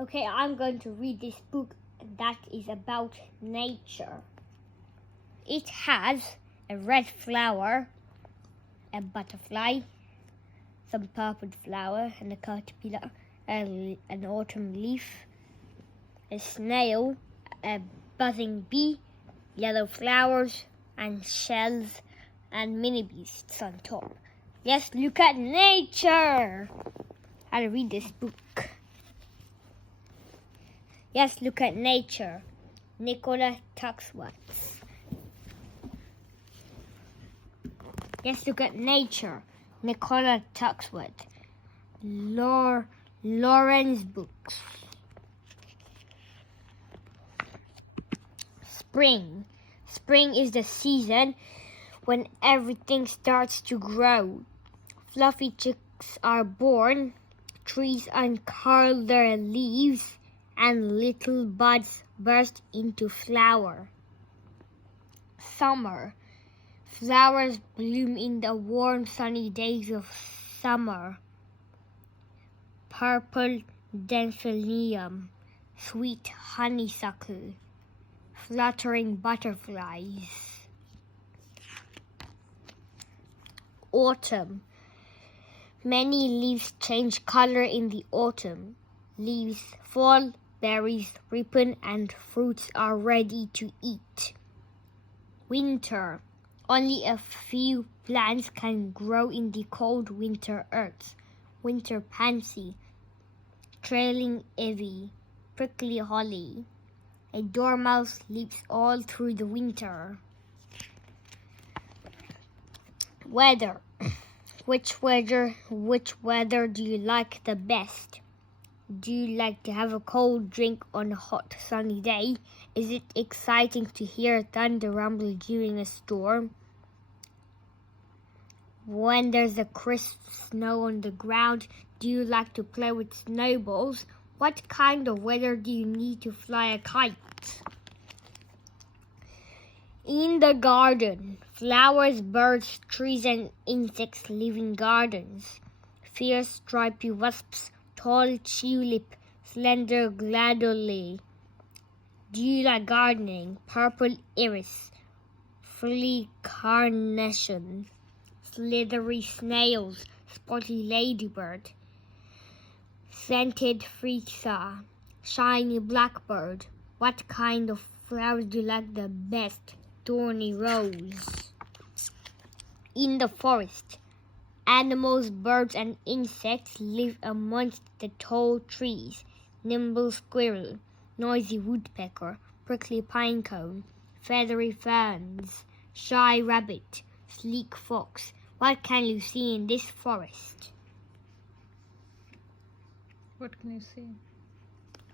Okay, I'm going to read this book that is about nature. It has a red flower, a butterfly, some purple flower, and a caterpillar, an autumn leaf, a snail, a buzzing bee, yellow flowers, and shells, and mini beasts on top. Yes, look at nature! I'll read this book. Yes, look at nature. Nicola Tuxworth. Yes, look at nature. Nicola Tuxworth. Lawrence Books. Spring. Spring is the season when everything starts to grow. Fluffy chicks are born, trees uncurl their leaves, and little buds burst into flower. Summer. Flowers bloom in the warm sunny days of summer. Purple delphinium, sweet honeysuckle, fluttering butterflies. Autumn. Many leaves change color in the autumn. Leaves fall, berries ripen, and fruits are ready to eat. Winter. Only a few plants can grow in the cold winter earth. Winter pansy, trailing ivy, prickly holly. A dormouse sleeps all through the winter. Weather. Which weather do you like the best? Do you like to have a cold drink on a hot sunny day? Is it exciting to hear thunder rumble during a storm? When there's a crisp snow on the ground, do you like to play with snowballs? What kind of weather do you need to fly a kite? In the garden, flowers, birds, trees, and insects live in gardens. Fierce stripy wasps, tall tulip, slender gladioli. Do you like gardening? Purple iris, frilly carnation, slithery snails, spotty ladybird, scented freesia, shiny blackbird. What kind of flowers do you like the best? Thorny rose. In the forest, animals, birds, and insects live amongst the tall trees. Nimble squirrel, noisy woodpecker, prickly pinecone, feathery ferns, shy rabbit, sleek fox. What can you see in this forest? What can you see?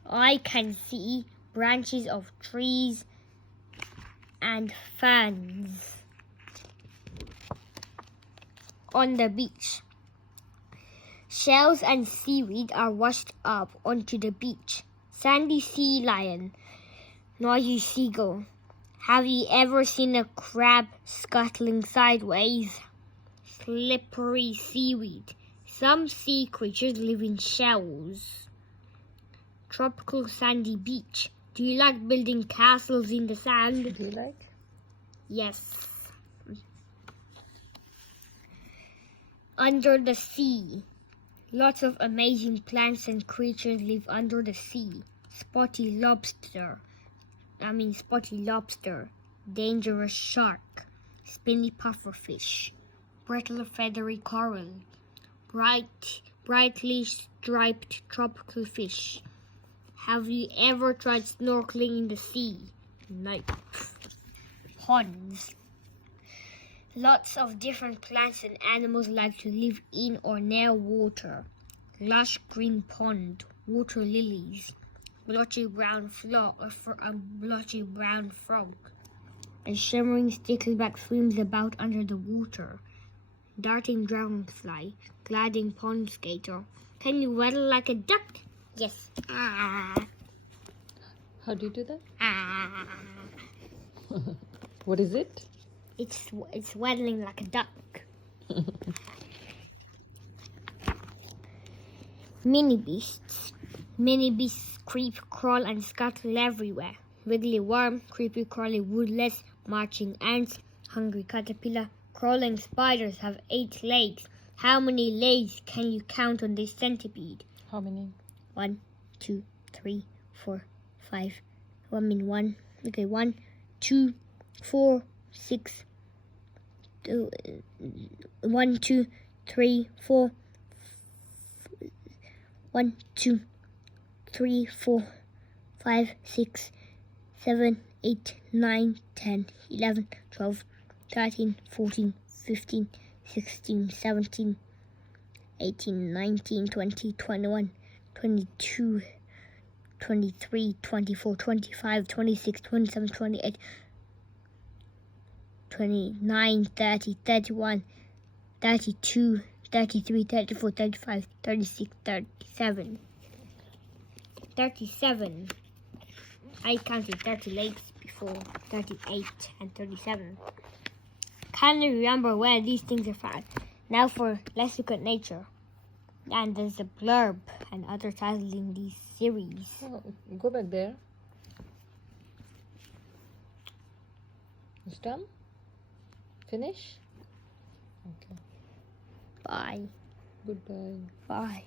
I can see branches of trees and ferns. On the beach, shells and seaweed are washed up onto the beach. Sandy sea lion, noisy seagull. Have you ever seen a crab scuttling sideways? Slippery seaweed. Some sea creatures live in shells. Tropical sandy beach. Do you like building castles in the sand? Do you like? Yes. Under the sea. Lots of amazing plants and creatures live under the sea. Spotty lobster, dangerous shark, spiny pufferfish, brittle feathery coral, brightly striped tropical fish. Have you ever tried snorkeling in the sea? No. Ponds. Lots of different plants and animals like to live in or near water. Lush green pond, water lilies, blotchy brown frog, a shimmering stickleback swims about under the water. Darting dragonfly, gliding pond skater. Can you waddle like a duck? Yes. How do you do that? Ah. What is it? It's waddling like a duck. Mini beasts. Many beasts creep, crawl, and scuttle everywhere. Wiggly worm, creepy crawly woodlice, marching ants, hungry caterpillar, crawling spiders have 8 legs. How many legs can you count on this centipede? How many? 1, 2, 3, 4, 5. I mean 1. Okay, 1, 2, 4, 6. 1, 2, 3, 4. 1, 2, 3, 4, 5, 6, 7, 8, 9, 10, 11, 12, 13, 14, 15, 16, 17, 18, 19, 20, 21, 22, 23, 24, 25, 26, 27, 28, 29, 30, 31, 32, 33, 34, 35, 36, 37. 37. I counted 30 legs before, 38 and 37. Can you remember where these things are found? Now let's look at nature. And there's a blurb and other titles in this series. Oh, go back there. It's done? Finish? Okay. Bye. Goodbye. Bye.